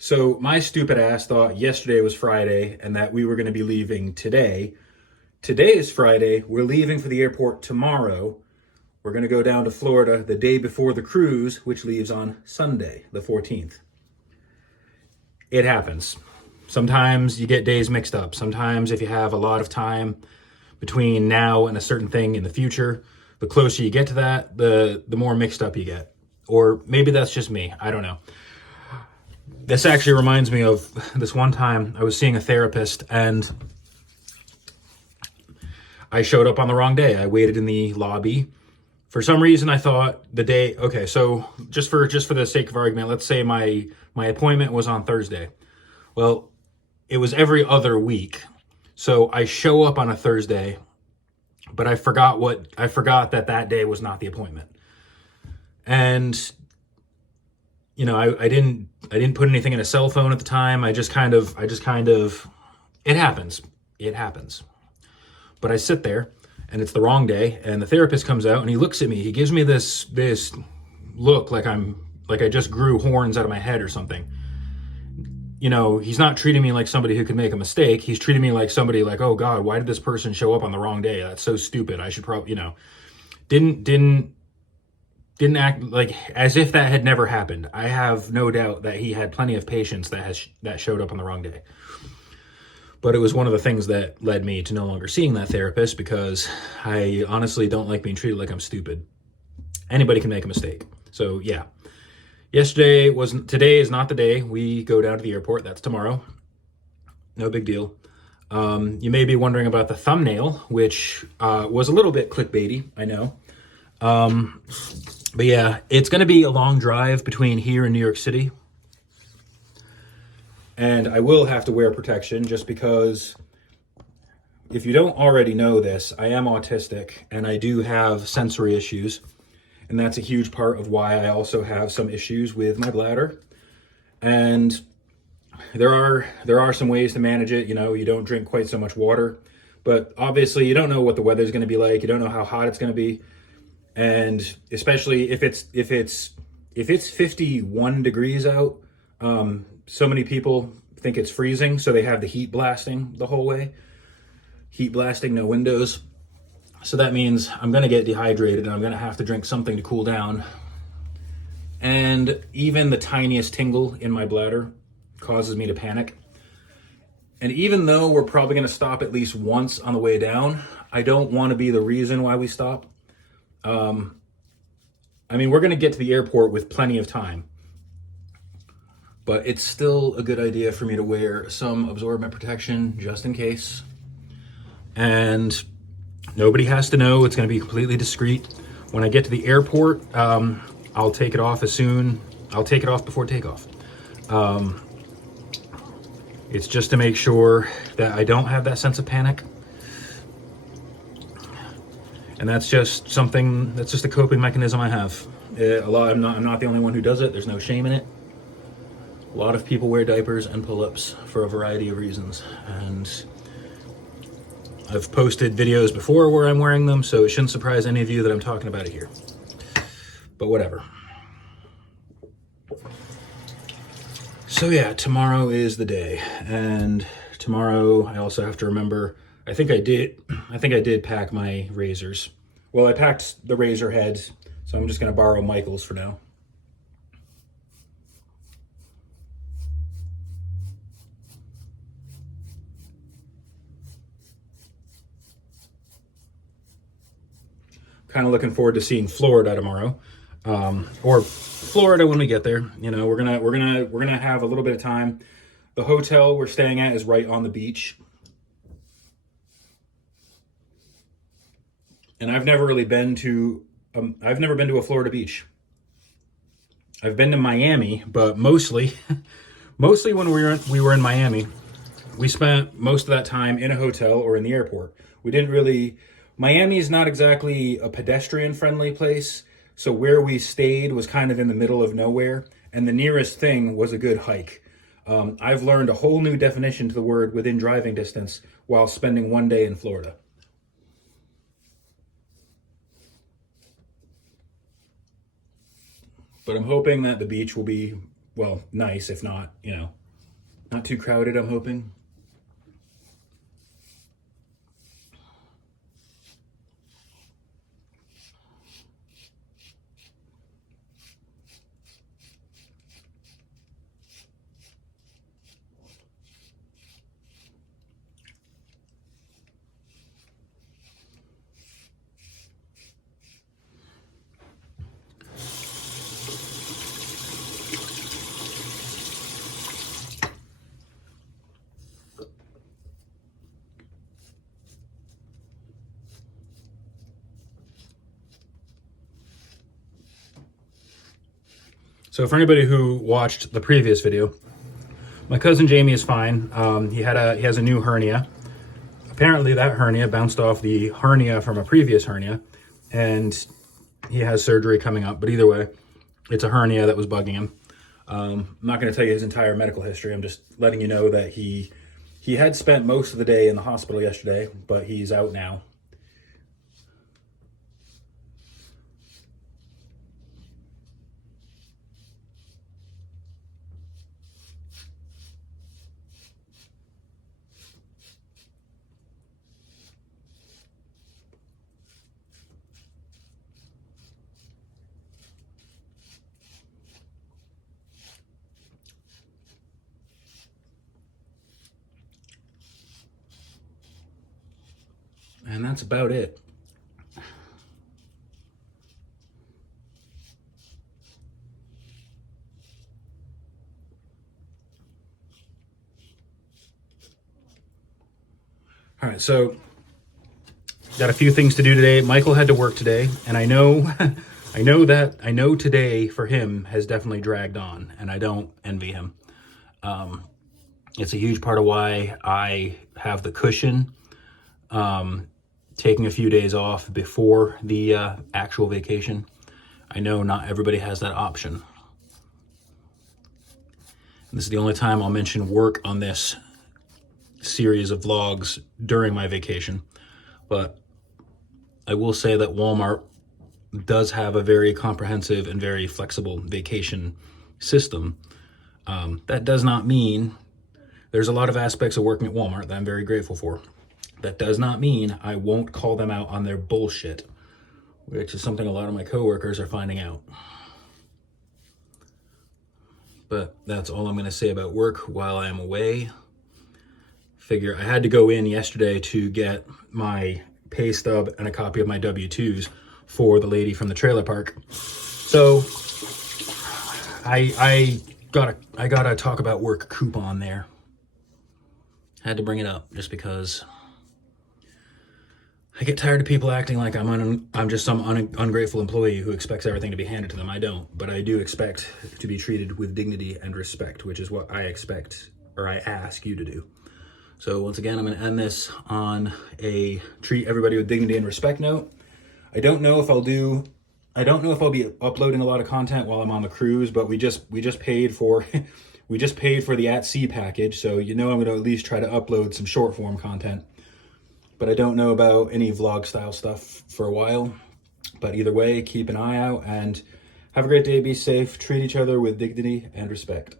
So my stupid ass thought yesterday was Friday and that we were going to be leaving today. Today is Friday. We're leaving for the airport tomorrow. We're going to go down to Florida the day before the cruise, which leaves on Sunday, the 14th. It happens. Sometimes you get days mixed up. Sometimes if you have a lot of time between now and a certain thing in the future, the closer you get to that, the more mixed up you get. Or maybe that's just me. I don't know. This actually reminds me of this one time I was seeing a therapist and I showed up on the wrong day. I waited in the lobby. For some reason, I thought the day, okay, so just for the sake of argument, let's say my appointment was on Thursday. Well, it was every other week. So I show up on a Thursday, but I forgot that day was not the appointment. And I didn't put anything in a cell phone at the time. I just kind of it happens. It happens. But I sit there and it's the wrong day and the therapist comes out and he looks at me. He gives me this look like I just grew horns out of my head or something. He's not treating me like somebody who could make a mistake. He's treating me like somebody like, "Oh God, why did this person show up on the wrong day? That's so stupid. I should probably, didn't act like as if that had never happened." I have no doubt that he had plenty of patients that showed up on the wrong day. But it was one of the things that led me to no longer seeing that therapist because I honestly don't like being treated like I'm stupid. Anybody can make a mistake. So yeah. Today is not the day we go down to the airport. That's tomorrow. No big deal. You may be wondering about the thumbnail, which was a little bit clickbaity, I know. But yeah, it's going to be a long drive between here and New York City. And I will have to wear protection just because if you don't already know this, I am autistic and I do have sensory issues. And that's a huge part of why I also have some issues with my bladder. And there are some ways to manage it. You don't drink quite so much water, but obviously you don't know what the weather's going to be like. You don't know how hot it's going to be. And especially if it's 51 degrees out, so many people think it's freezing, so they have the heat blasting the whole way. Heat blasting, no windows. So that means I'm going to get dehydrated and I'm going to have to drink something to cool down. And even the tiniest tingle in my bladder causes me to panic. And even though we're probably going to stop at least once on the way down, I don't want to be the reason why we stop. We're going to get to the airport with plenty of time. But it's still a good idea for me to wear some absorbent protection just in case. And nobody has to know. It's going to be completely discreet. When I get to the airport, I'll take it off before takeoff. It's just to make sure that I don't have that sense of panic. And that's just a coping mechanism I have. I'm not the only one who does it. There's no shame in it. A lot of people wear diapers and pull-ups for a variety of reasons. And I've posted videos before where I'm wearing them, so it shouldn't surprise any of you that I'm talking about it here. But whatever. So yeah, tomorrow is the day. And tomorrow I also have to remember, I think I did pack my razors. Well, I packed the razor heads, so I'm just going to borrow Michael's for now. Kind of looking forward to seeing Florida tomorrow, or Florida when we get there. We're gonna have a little bit of time. The hotel we're staying at is right on the beach, and I've never been to a Florida beach. I've been to Miami, but mostly when we were in Miami, we spent most of that time in a hotel or in the airport. Miami is not exactly a pedestrian-friendly place, so where we stayed was kind of in the middle of nowhere, and the nearest thing was a good hike. I've learned a whole new definition to the word within driving distance while spending one day in Florida. But I'm hoping that the beach will be well, nice, if not, you know, not too crowded, I'm hoping. So for anybody who watched the previous video, my cousin Jamie is fine. He has a new hernia. Apparently that hernia bounced off the hernia from a previous hernia, and he has surgery coming up. But either way, it's a hernia that was bugging him. I'm not going to tell you his entire medical history. I'm just letting you know that he had spent most of the day in the hospital yesterday, but he's out now. And that's about it. All right, so got a few things to do today. Michael had to work today, and I know I know today for him has definitely dragged on, and I don't envy him. It's a huge part of why I have the cushion, taking a few days off before the actual vacation. I know not everybody has that option. And this is the only time I'll mention work on this series of vlogs during my vacation. But I will say that Walmart does have a very comprehensive and very flexible vacation system. That does not mean there's a lot of aspects of working at Walmart that I'm very grateful for. That does not mean I won't call them out on their bullshit, which is something a lot of my coworkers are finding out. But that's all I'm going to say about work while I am away. Figure I had to go in yesterday to get my pay stub and a copy of my W-2s for the lady from the trailer park. So I gotta talk about work coupon there. Had to bring it up just because I get tired of people acting like I'm just some ungrateful employee who expects everything to be handed to them. I don't, but I do expect to be treated with dignity and respect, which is what I expect, or I ask you to do. So once again, I'm going to end this on a treat everybody with dignity and respect note. I don't know if I'll be uploading a lot of content while I'm on the cruise, but we just paid for the at sea package, so you know I'm going to at least try to upload some short form content. But I don't know about any vlog style stuff for a while. But either way, keep an eye out and have a great day, be safe, treat each other with dignity and respect.